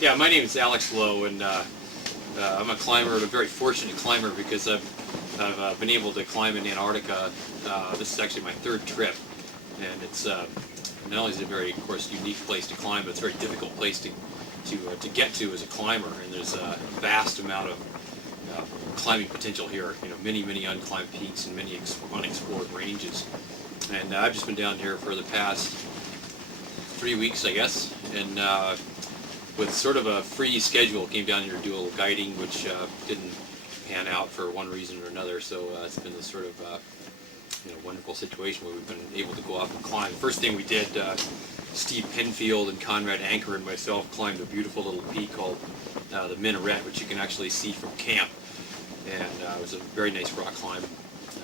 Yeah, my name is Alex Lowe, and I'm a climber, a very fortunate climber because I've been able to climb in Antarctica. This is actually my third trip, and it's not only is it a very, of course, unique place to climb, but it's a very difficult place to get to as a climber. And there's a vast amount of climbing potential here. You know, many unclimbed peaks and many unexplored ranges. And I've just been down here for the past 3 weeks, I guess, and with sort of a free schedule, came down here to do a little guiding, which didn't pan out for one reason or another. So it's been this sort of wonderful situation where we've been able to go off and climb. First thing we did, Steve Penfield and Conrad Anker and myself climbed a beautiful little peak called the Minaret, which you can actually see from camp, and it was a very nice rock climb.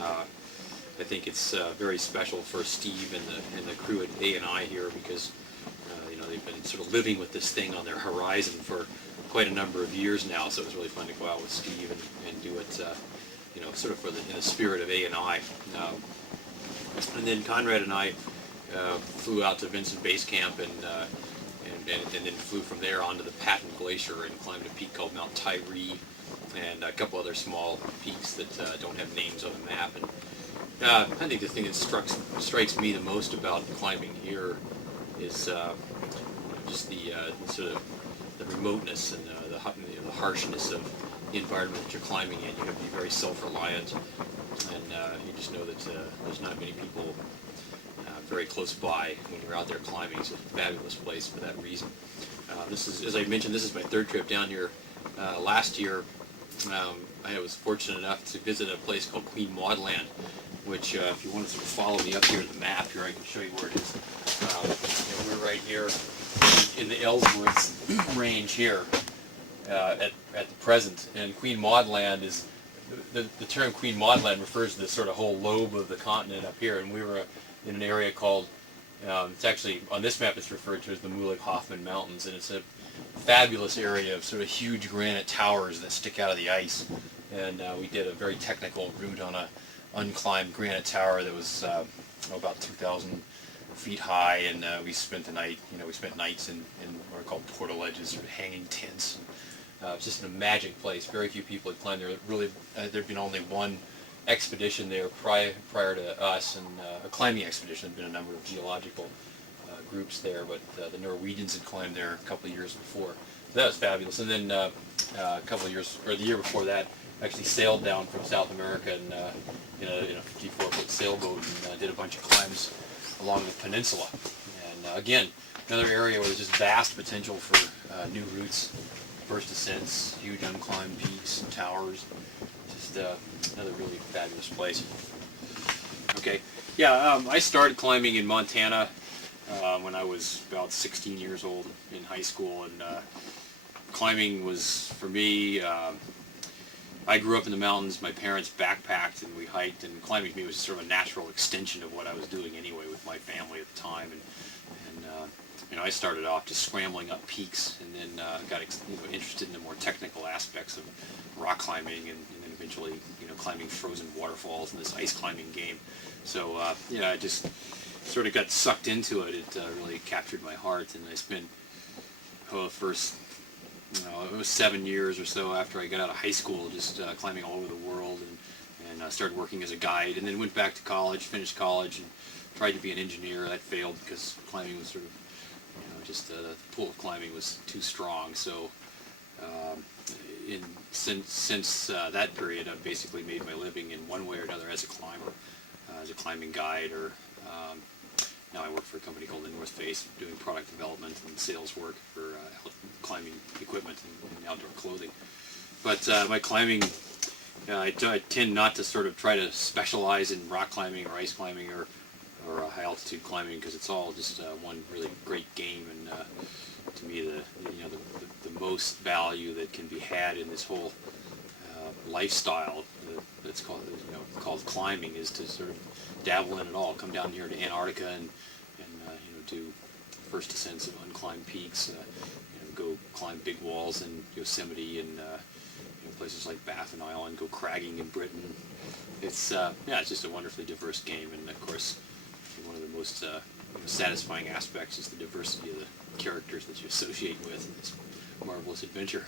I think it's very special for Steve and the crew at A&I here because they've been sort of living with this thing on their horizon for quite a number of years now. So it was really fun to go out with Steve and do it, sort of in the spirit of A&I. And then Conrad and I flew out to Vincent Base Camp and then flew from there onto the Patton Glacier and climbed a peak called Mount Tyree and a couple other small peaks that don't have names on the map. And I think the thing that strikes me the most about climbing here is just the sort of the remoteness and the harshness of the environment that you're climbing in. You have to be very self-reliant, and you just know that there's not many people very close by when you're out there climbing. It's a fabulous place for that reason. This is, as I mentioned, this is my third trip down here. Last year, I was fortunate enough to visit a place called Queen Maud Land, which, if you want to sort of follow me up here to the map here, I can show you where it is. We're right here in the Ellsworth range here at the present, and Queen Maud Land is the term Queen Maud Land refers to this sort of whole lobe of the continent up here, and we were in an area called it's actually on this map it's referred to as the Muehlek-Hoffman Mountains, and it's a fabulous area of sort of huge granite towers that stick out of the ice. And we did a very technical route on a unclimbed granite tower that was about 2,000 feet high, and we spent the night. We spent nights in what are called portaledges, or hanging tents. It's just a magic place. Very few people had climbed there. Really, there'd been only one expedition there prior to us, and a climbing expedition. There'd been a number of geological groups there, but the Norwegians had climbed there a couple of years before. So that was fabulous. And then a couple of years, or the year before that, actually sailed down from South America in a 54-foot sailboat and did a bunch of climbs along the peninsula. And again, another area where there's just vast potential for new routes, first ascents, huge unclimbed peaks and towers. Just another really fabulous place. Okay, yeah, I started climbing in Montana when I was about 16 years old in high school, and climbing was, for me, I grew up in the mountains. My parents backpacked and we hiked, and climbing to me was sort of a natural extension of what I was doing anyway with my family at the time. And I started off just scrambling up peaks, and then got interested in the more technical aspects of rock climbing, and then eventually climbing frozen waterfalls and this ice climbing game. So I just sort of got sucked into it. It really captured my heart, and I spent the first it was 7 years or so after I got out of high school just climbing all over the world, and started working as a guide, and then went back to college, finished college, and tried to be an engineer. That failed because climbing was sort of, the pull of climbing was too strong. So since that period, I've basically made my living in one way or another as a climber, as a climbing guide, or now I work for a company called The North Face, doing product development and sales work for climbing equipment and outdoor clothing. But my climbing, I tend not to sort of try to specialize in rock climbing or ice climbing or high altitude climbing, because it's all just one really great game. And to me, the most value that can be had in this whole lifestyle that's called climbing is to sort of dabble in it all. Come down here to Antarctica and do first ascents of unclimbed peaks. Go climb big walls in Yosemite and places like Baffin Island. Go cragging in Britain. It's it's just a wonderfully diverse game, and of course, one of the most satisfying aspects is the diversity of the characters that you associate with. It's marvelous adventure.